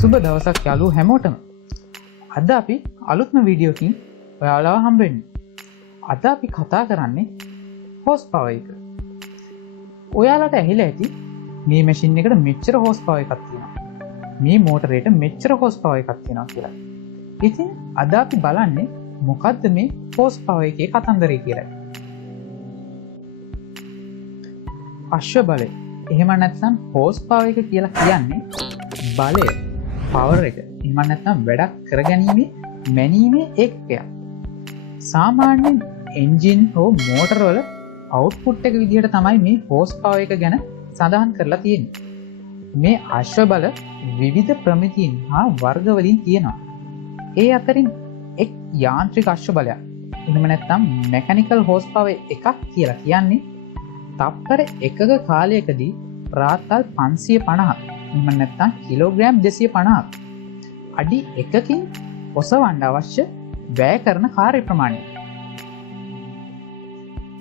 සුබ දවසක් යාළුවෝ හැමෝටම. අද අපි අලුත්ම වීඩියෝකින් ඔයාලව හම්බෙන්නේ. අද අපි කතා කරන්නේ හෝස් පවර් එක. ඔයාලට ඇහිලා ඇති මේ මැෂින් එකට මෙච්චර හෝස් පවර් එකක් තියෙනවා. මේ මෝටරේට මෙච්චර හෝස් පවර් එකක් තියෙනවා කියලා. ඉතින් අද අපි බලන්නේ මොකද්ද මේ හෝස් පවර් එකේ කතන්දරය කියලා. අශ්ව බලය. එහෙම නැත්නම් හෝස් පවර් එක කියලා කියන්නේ බලය, පවර් එක. එහෙම නැත්නම් වැඩක් කරගැනීමේ මැනීමේ ඒකකයක්. සාමාන්‍යයෙන් එන්ජින් හෝ මෝටර වල අවුට්පුට් එක විදිහට තමයි මේ හෝස් පවර් එක ගැන සඳහන් කරලා තියෙන්නේ. මේ අශ්ව බල විවිධ ප්‍රමිතීන් හා වර්ග වලින් තියෙනවා. ඒ අතරින් එක් යාන්ත්‍රික අශ්ව බලයක්. එහෙම නැත්නම් මෙකැනිකල් හෝස් පවර් එකක් කියලා කියන්නේ තප්පර එකක කාලයකදී රාත්තල් 550ක්. එහෙම නැත්නම් කිලෝග්‍රෑම් 250ක්. අඩි 1කින් ඔසවන්න අවශ්‍ය වැය කරන කාර්ය ප්‍රමාණය.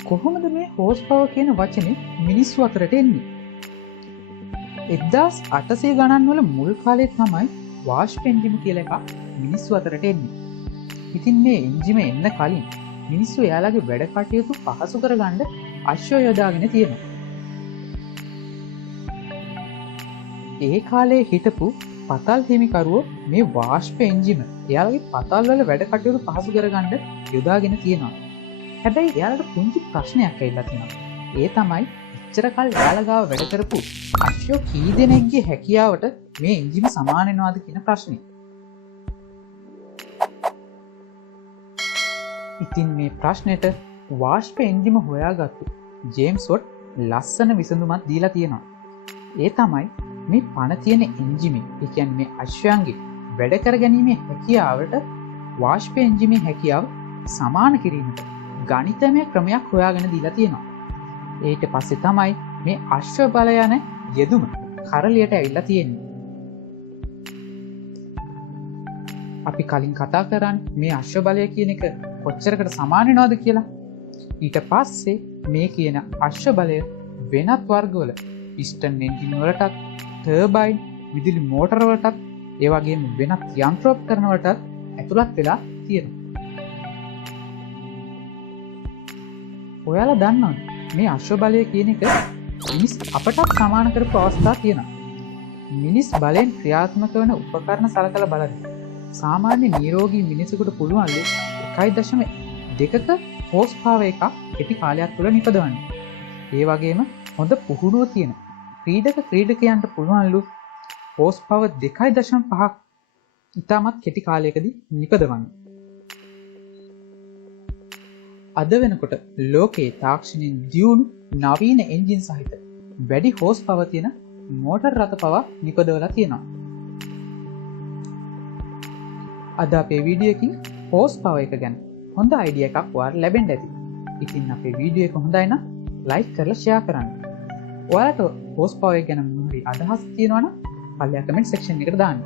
කොහොමද මේ හෝස් පවර් කියන වචනේ මිනිස්සු අතරට එන්නේ? 1800 ගණන් වල මුල් කාලේ තමයි වාෂ්ප එන්ජිම කියලා එකක් මිනිස්සු අතරට එන්නේ. ඉතින් මේ එන්ජිම එන්න කලින් මිනිස්සු එයාලගේ වැඩ කටයුතු පහසු කරගන්න අශ්ව යොදාගෙන තියෙනවා. ඒ කාලේ හිටපු පතල් හිමිකරුවෝ මේ වාෂ්ප එන්ජිම එයාලගේ පතල් වල වැඩ කටයුතු පහසු කරගන්න යොදාගෙන තියෙනවා. හැබැයි එයාලට පුංචි ප්‍රශ්නයක් ඇවිල්ලා තියෙනවා. ඒ තමයි එච්චර කල් එයාලා ගාව වැඩ කරපු අශ්වයෝ කී දෙනෙක්ගේ හැකියාවට මේ එන්ජිම සමාන වෙනවද කියන ප්‍රශ්නේ. ඉතින් මේ ප්‍රශ්නෙට වාෂ්ප එන්ජිම හොයාගත්තු ජේම්ස් වොට් ලස්සන විසඳුමක් දීලා තියෙනවා. ඒ තමයි මේ පණ තියෙන එන්ජිමේ, ඒ කියන්නේ මේ අශ්වයන්ගේ වැඩ කරගැනීමේ හැකියාවට වාෂ්ප එන්ජිමේ හැකියාව සමාන කිරීමට ගණිතමය ක්‍රමයක් හොයාගෙන දීලා තියෙනවා. ඊට පස්සේ තමයි මේ අශ්ව බල යන යෙදුම කරලියට ඇවිල්ලා තියෙන්නේ. අපි කලින් කතා කරන්නේ මේ අශ්ව බලය කියන එක කොච්චරකට සමාන වෙනවද කියලා. ඊට පස්සේ මේ කියන අශ්ව බලය වෙනත් වර්ගවල පිස්ටන් එන්ජින් වලටත්, ටර්බයින්, විදුලි මෝටර වලටත්, ඒ වගේම වෙනත් යන්ත්‍රෝපකරණ වලටත් ඇතුළත් වෙලා තියෙනවා. ඔයාලා දන්නවද මේ අශ්ව බලය කියන එක මිනිස් අපටත් සමාන කරපු අවස්ථා තියෙනවා. මිනිස් බලෙන් ක්‍රියාත්මක වන උපකරණ සලකලා බලන්න. සාමාන්‍ය නිරෝගී මිනිසෙකුට පුළුවන්ලු 1.2ක හෝස් පවර් එකක් කෙටි කාලයක් තුළ නිපදවන්න. ඒ වගේම හොඳ පුහුණුව තියෙන ක්‍රීඩකයන්ට පුළුවන්ලු හෝස් පවර් 2.5ක් ඉතාමත් කෙටි කාලයකදී නිපදවන්න. අද වෙනකොට ලෝකයේ තාක්ෂණයෙන් දියුණු නවීන එන්ජින් සහිත වැඩි හෝස් පවර් තියෙන මෝටර් රථ පවා නිපදවලා තියෙනවා. අද අපේ වීඩියෝ එකකින් හෝස් පවර් එක ගැන හොඳ අයිඩියා එකක් ඔයාලට ලැබෙන්න ඇති. ඉතින් අපේ වීඩියෝ එක හොඳයි නම් ලයික් කරලා ෂෙයා කරන්න. ඔයාලට හෝස් පවර් එක ගැන මොන හරි අදහස් තියෙනවා නම් පල්ලෙහා කමෙන්ට් සෙක්ෂන් එකට දාන්න.